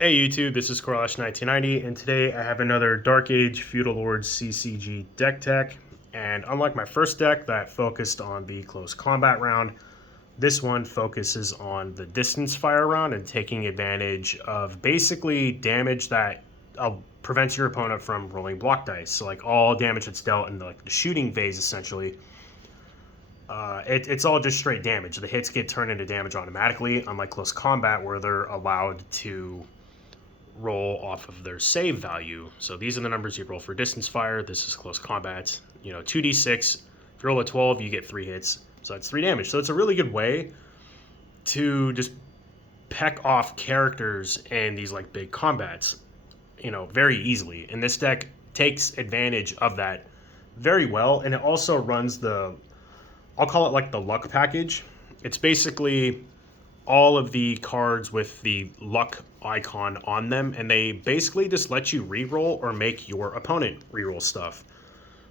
Hey YouTube, this is Corlash1990, and today I have another Dark Age Feudal Lords CCG deck tech. And unlike my first deck that focused on the close combat round, this one focuses on the distance fire round and taking advantage of basically damage that prevents your opponent from rolling block dice. So like all damage that's dealt in the shooting phase essentially, it's all just straight damage. The hits get turned into damage automatically, unlike close combat where they're allowed to roll off of their save value. So these are the numbers you roll for distance fire. This is close combat. 2d6. If you roll a 12, you get 3 hits. So that's 3 damage. So it's a really good way to just peck off characters in these like big combats, very easily. And this deck takes advantage of that very well. And it also runs I'll call it like the luck package. It's basically all of the cards with the luck icon on them, and they basically just let you reroll or make your opponent reroll stuff.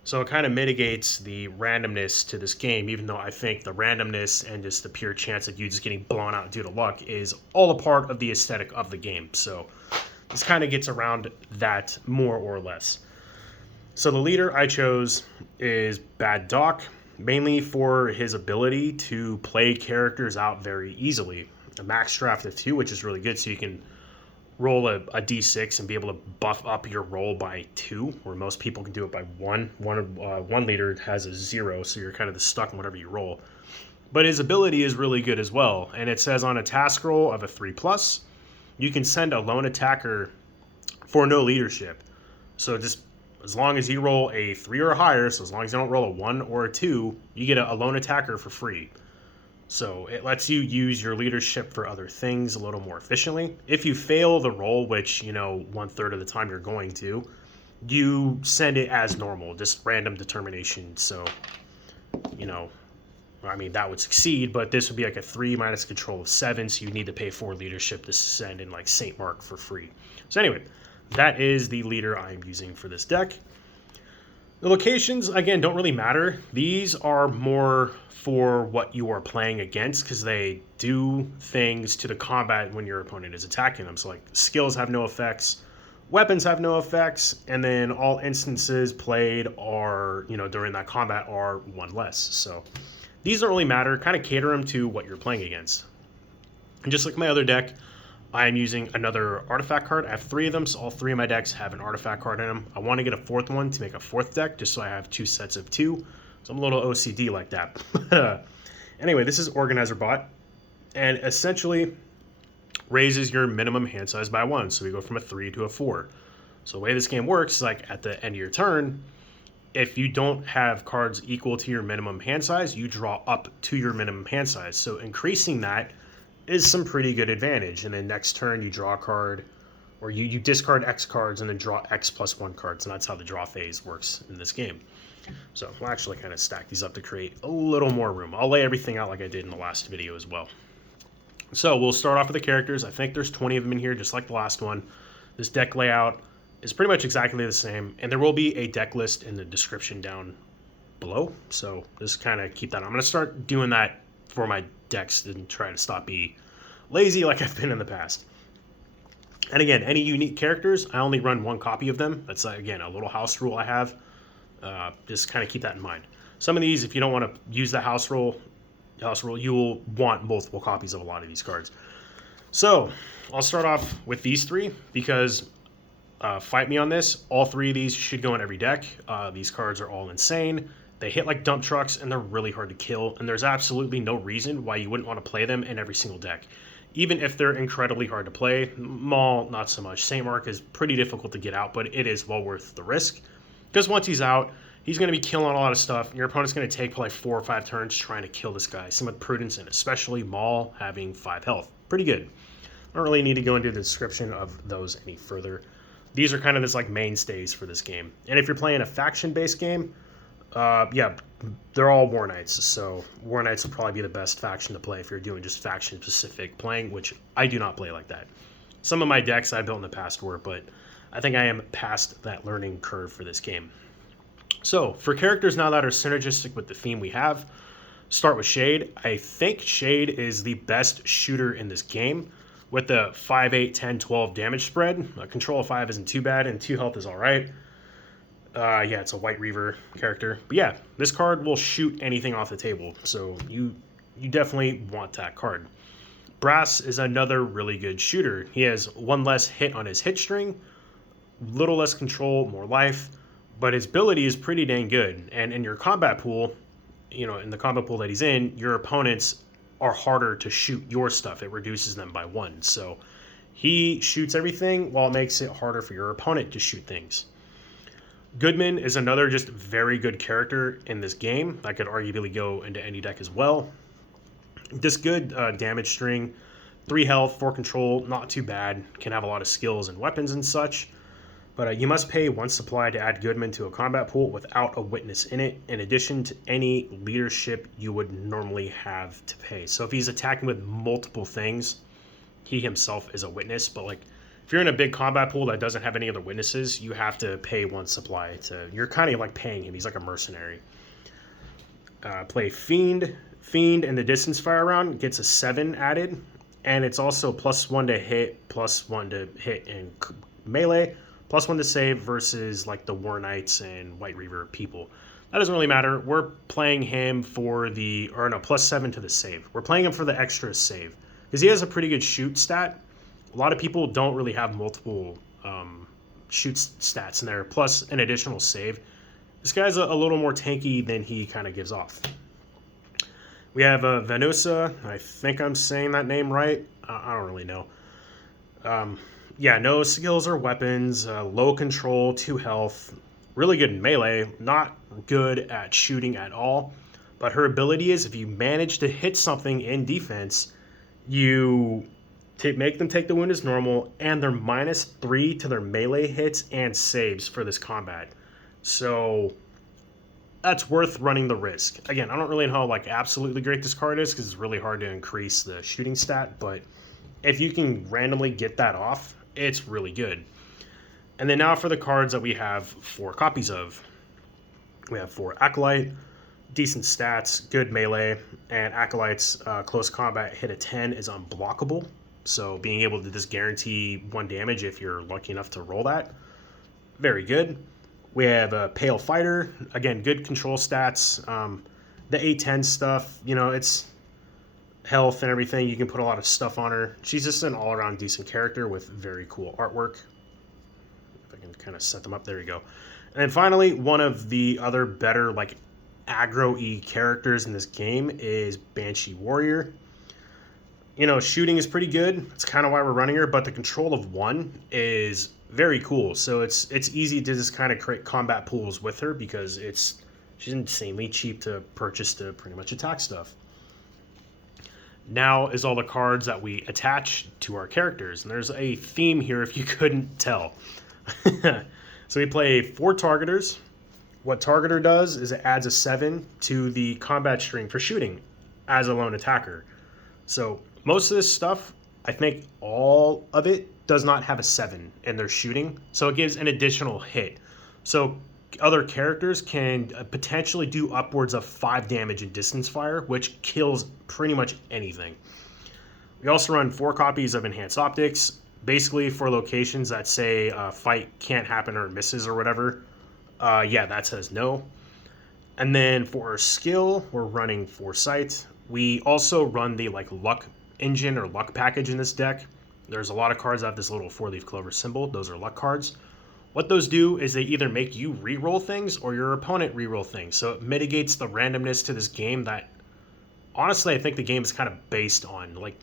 So it kind of mitigates the randomness to this game, even though I think the randomness and just the pure chance of you just getting blown out due to luck is all a part of the aesthetic of the game. So this kind of gets around that more or less. So the leader I chose is Bad Doc, mainly for his ability to play characters out very easily. A max draft of 2, which is really good, so you can roll a d6 and be able to buff up your roll by 2, where most people can do it by 1. One leader has a 0, so you're kind of stuck in whatever you roll. But his ability is really good as well, and it says on a task roll of a 3+, you can send a lone attacker for no leadership. So just as long as you roll a 3 or higher, so as long as you don't roll a 1 or a 2, you get a lone attacker for free. So it lets you use your leadership for other things a little more efficiently. If you fail the roll, which, 1/3 of the time you're going to, you send it as normal, just random determination. So, that would succeed, but this would be like a 3 minus control of 7, so you need to pay 4 leadership to send in like St. Mark for free. So anyway, that is the leader I am using for this deck. The locations, again, don't really matter. These are more for what you are playing against because they do things to the combat when your opponent is attacking them. So like skills have no effects, weapons have no effects, and then all instances played are, during that combat are 1 less. So these don't really matter. Kind of cater them to what you're playing against. And just like my other deck, I am using another artifact card. I have 3 of them, so all 3 of my decks have an artifact card in them. I want to get a 4th one to make a 4th deck, just so I have 2 sets of 2. So I'm a little OCD like that. Anyway, this is Organizer Bot, and essentially raises your minimum hand size by 1. So we go from a 3 to a 4. So the way this game works, like at the end of your turn, if you don't have cards equal to your minimum hand size, you draw up to your minimum hand size. So increasing that is some pretty good advantage. And then next turn you draw a card, or you discard X cards and then draw X plus 1 cards, and that's how the draw phase works in this game. So we'll actually kind of stack these up to create a little more room. I'll lay everything out like I did in the last video as well. So we'll start off with the characters. I think there's 20 of them in here, just like the last one. This deck layout is pretty much exactly the same, and there will be a deck list in the description down below. So just kind of keep that on. I'm going to start doing that for my decks and try to stop being lazy like I've been in the past. And again, any unique characters, I only run 1 copy of them. That's, again, a little house rule I have. Just kind of keep that in mind. Some of these, if you don't want to use the house rule, you will want multiple copies of a lot of these cards. So I'll start off with these 3 because fight me on this. All 3 of these should go in every deck. These cards are all insane. They hit like dump trucks, and they're really hard to kill, and there's absolutely no reason why you wouldn't want to play them in every single deck. Even if they're incredibly hard to play, Maul, not so much. St. Mark is pretty difficult to get out, but it is well worth the risk. Because once he's out, he's going to be killing a lot of stuff, and your opponent's going to take probably 4 or 5 turns trying to kill this guy. Same with Prudence, and especially Maul having 5 health. Pretty good. I don't really need to go into the description of those any further. These are kind of just like mainstays for this game. And if you're playing a faction-based game, yeah, they're all War Knights, so War Knights will probably be the best faction to play if you're doing just faction-specific playing, which I do not play like that. Some of my decks I built in the past were, but I think I am past that learning curve for this game. So, for characters now that are synergistic with the theme we have, start with Shade. I think Shade is the best shooter in this game. with the 5, 8, 10, 12 damage spread. A control of 5 isn't too bad, and 2 health is all right. Yeah, it's a White Reaver character. But yeah, this card will shoot anything off the table, so you definitely want that card. Brass is another really good shooter. He has 1 less hit on his hit string, little less control, more life, but his ability is pretty dang good. And in your combat pool, in the combat pool that he's in, your opponents are harder to shoot your stuff. It reduces them by 1. So he shoots everything while it makes it harder for your opponent to shoot things. Goodman is another just very good character in this game that could arguably go into any deck as well. This good damage string, 3 health, 4 control, not too bad. Can have a lot of skills and weapons and such. But you must pay 1 supply to add Goodman to a combat pool without a witness in it, in addition to any leadership you would normally have to pay. So if he's attacking with multiple things, he himself is a witness. But like, if you're in a big combat pool that doesn't have any other witnesses, you have to pay 1 supply to. You're kind of like paying him. He's like a mercenary. Play Fiend. Fiend in the distance fire round gets a 7 added, and it's also +1 to hit, +1 to hit in melee, +1 to save versus like the War Knights and White Reaver people. That doesn't really matter. We're playing him for the, or no, +7 to the save. We're playing him for the extra save because he has a pretty good shoot stat. A lot of people don't really have multiple shoot stats in there, plus an additional save. This guy's a little more tanky than he kind of gives off. We have venousa. I think I'm saying that name right. I don't really know. Yeah, no skills or weapons, low control, 2 health, really good in melee, not good at shooting at all. But her ability is if you manage to hit something in defense, you make them take the wound as normal, and they're -3 to their melee hits and saves for this combat. So that's worth running the risk. Again, I don't really know how like absolutely great this card is because it's really hard to increase the shooting stat, but if you can randomly get that off, it's really good. And then now for the cards that we have 4 copies of. We have 4 Acolyte, decent stats, good melee, and Acolyte's close combat hit a 10 is unblockable. So being able to just guarantee 1 damage if you're lucky enough to roll that, very good. We have a Pale Fighter, again, good control stats. The A10 stuff, it's health and everything. You can put a lot of stuff on her. She's just an all-around decent character with very cool artwork. If I can kind of set them up, there you go. And then finally, one of the other better like aggro-y characters in this game is Banshee Warrior. Shooting is pretty good. It's kind of why we're running her, but the control of 1 is very cool. So it's easy to just kind of create combat pools with her because she's insanely cheap to purchase to pretty much attack stuff. Now is all the cards that we attach to our characters, and there's a theme here if you couldn't tell. So we play 4 targeters. What targeter does is it adds a 7 to the combat string for shooting as a lone attacker. So most of this stuff, I think all of it does not have a 7 in their shooting, so it gives an additional hit. So other characters can potentially do upwards of 5 damage in distance fire, which kills pretty much anything. We also run 4 copies of enhanced optics, basically for locations that say fight can't happen or misses or whatever. Yeah, that says no. And then for our skill, we're running foresight. We also run the luck engine or luck package in this deck. There's a lot of cards that have this little 4-leaf clover symbol. Those are luck cards. What those do is they either make you re-roll things or your opponent re-roll things. So it mitigates the randomness to this game that, honestly, I think the game is kind of based on. Like,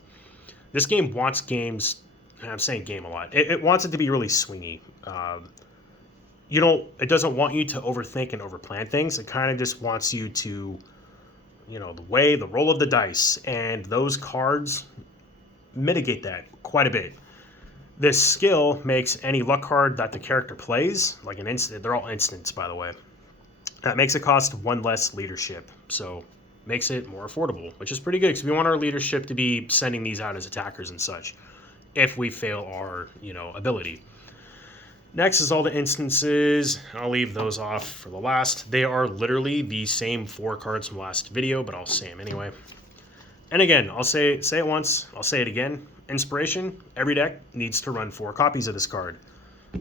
this game wants games, and I'm saying game a lot, it wants it to be really swingy. It doesn't want you to overthink and overplan things. It kind of just wants you to, the roll of the dice. And those cards mitigate that quite a bit. This skill makes any luck card that the character plays, like an instant, they're all instants, by the way, that makes it cost 1 less leadership. So makes it more affordable, which is pretty good because we want our leadership to be sending these out as attackers and such if we fail our, ability. Next is all the instances. I'll leave those off for the last. They are literally the same 4 cards from last video, but I'll say them anyway. And again, I'll say it once, I'll say it again. inspiration, every deck needs to run 4 copies of this card.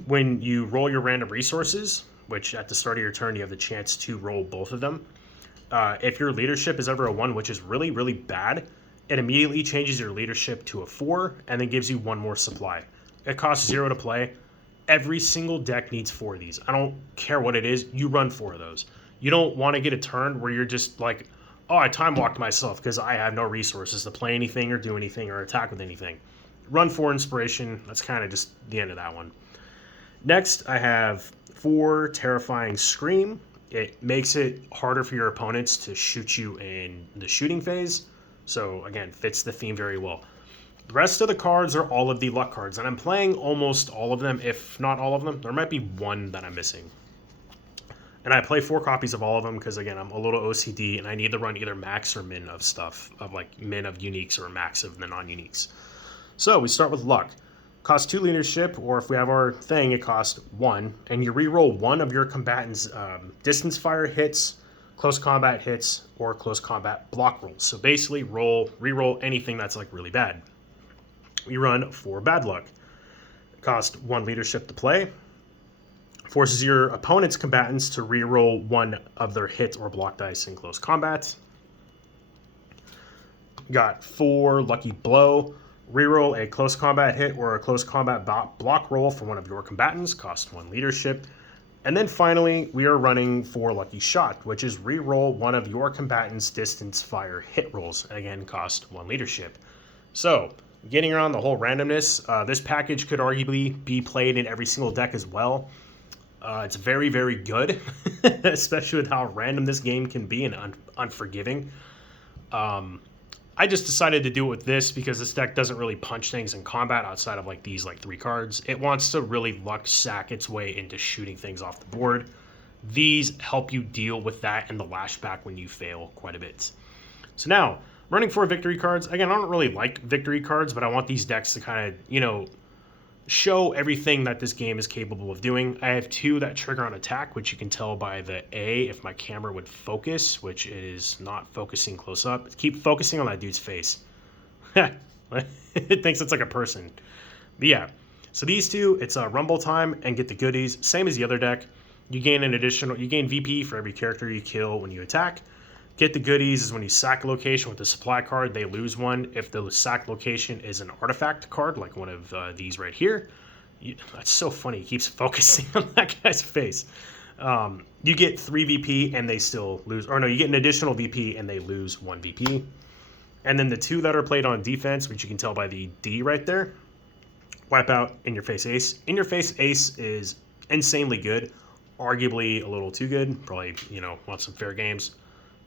When you roll your random resources, which at the start of your turn you have the chance to roll both of them, if your leadership is ever a 1, which is really, really bad, it immediately changes your leadership to a 4 and then gives you 1 more supply. It costs 0 to play. Every single deck needs 4 of these. I don't care what it is, you run 4 of those. You don't want to get a turn where you're just like, oh, I time walked myself because I have no resources to play anything or do anything or attack with anything. Run 4 inspiration. That's kind of just the end of that one. Next, I have 4 terrifying scream. It makes it harder for your opponents to shoot you in the shooting phase. So again, fits the theme very well. The rest of the cards are all of the luck cards, and I'm playing almost all of them, if not all of them. There might be 1 that I'm missing. And I play 4 copies of all of them because, again, I'm a little OCD and I need to run either max or min of stuff, of like min of uniques or max of the non-uniques. So we start with luck. Costs 2 leadership, or if we have our thing, it costs 1. And you reroll 1 of your combatants' distance fire hits, close combat hits, or close combat block rolls. So basically reroll anything that's like really bad. We run 4 bad luck. Cost 1 leadership to play. Forces your opponent's combatants to reroll 1 of their hit or block dice in close combat. Got 4 lucky blow. Reroll a close combat hit or a close combat block roll for one of your combatants. Cost 1 leadership. And then finally, we are running 4 lucky shot, which is reroll 1 of your combatants' distance fire hit rolls. And again, cost 1 leadership. So, getting around the whole randomness, this package could arguably be played in every single deck as well. It's very, very good, especially with how random this game can be and unforgiving. I just decided to do it with this because this deck doesn't really punch things in combat outside of like these 3 cards. It wants to really luck sack its way into shooting things off the board. These help you deal with that and the lashback when you fail quite a bit. So now, running 4 victory cards. Again, I don't really like victory cards, but I want these decks to kind of, show everything that this game is capable of doing. I have 2 that trigger on attack, which you can tell by the A if my camera would focus, which it is not focusing close up. Keep focusing on that dude's face. It thinks it's like a person. But yeah, so these 2, it's a rumble time and get the goodies. Same as the other deck. You gain VP for every character you kill when you attack. Get the goodies is when you sack a location with the supply card, they lose 1. If the sack location is an artifact card, like one of these right here, that's so funny. He keeps focusing on that guy's face. You get 3 VP and they still lose. Or no, you get an additional VP and they lose 1 VP. And then the 2 that are played on defense, which you can tell by the D right there, wipeout, in your face ace. In your face ace is insanely good. Arguably a little too good. Probably, want some fair games.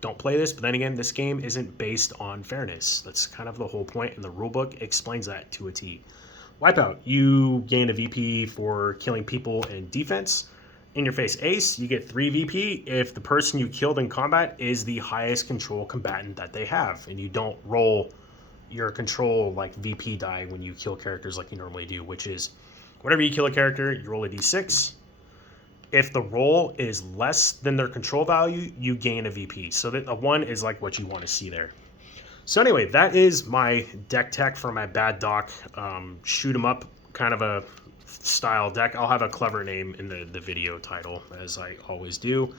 Don't play this, but then again, this game isn't based on fairness. That's kind of the whole point, and the rulebook explains that to a T. Wipeout, you gain a VP for killing people in defense. In your face ace, you get 3 VP if the person you killed in combat is the highest control combatant that they have, and you don't roll your control VP die when you kill characters like you normally do, which is whenever you kill a character, you roll a D6. If the roll is less than their control value, you gain a VP. So that a 1 is like what you want to see there. So anyway, that is my deck tech for my bad doc shoot 'em up kind of a style deck. I'll have a clever name in the video title, as I always do.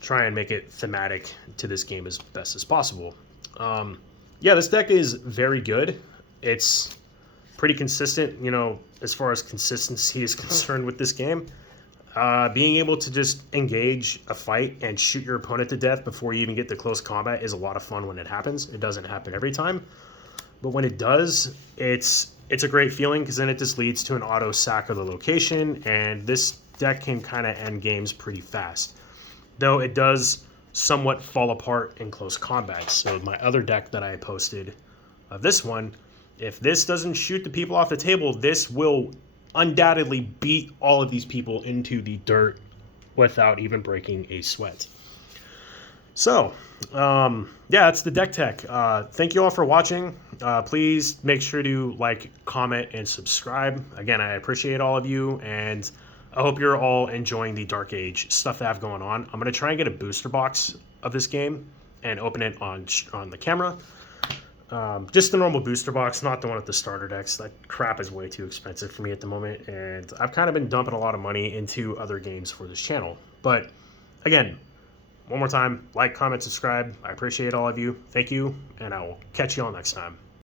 Try and make it thematic to this game as best as possible. Yeah, this deck is very good. It's pretty consistent, as far as consistency is concerned with this game. Being able to just engage a fight and shoot your opponent to death before you even get to close combat is a lot of fun when it happens. It doesn't happen every time, but when it does, it's a great feeling because then it just leads to an auto sack of the location, and this deck can kind of end games pretty fast. Though it does somewhat fall apart in close combat. So my other deck that I posted of this one, if this doesn't shoot the people off the table, this will undoubtedly beat all of these people into the dirt without even breaking a sweat. So, yeah, that's the deck tech. Thank you all for watching. Please make sure to like, comment, and subscribe. Again, I appreciate all of you, and I hope you're all enjoying the Dark Age stuff that I have going on. I'm going to try and get a booster box of this game and open it on the camera. Just the normal booster box, not the one with the starter decks. That crap is way too expensive for me at the moment, and I've kind of been dumping a lot of money into other games for this channel. But again, one more time, like, comment, subscribe. I appreciate all of you. Thank you, and I will catch you all next time.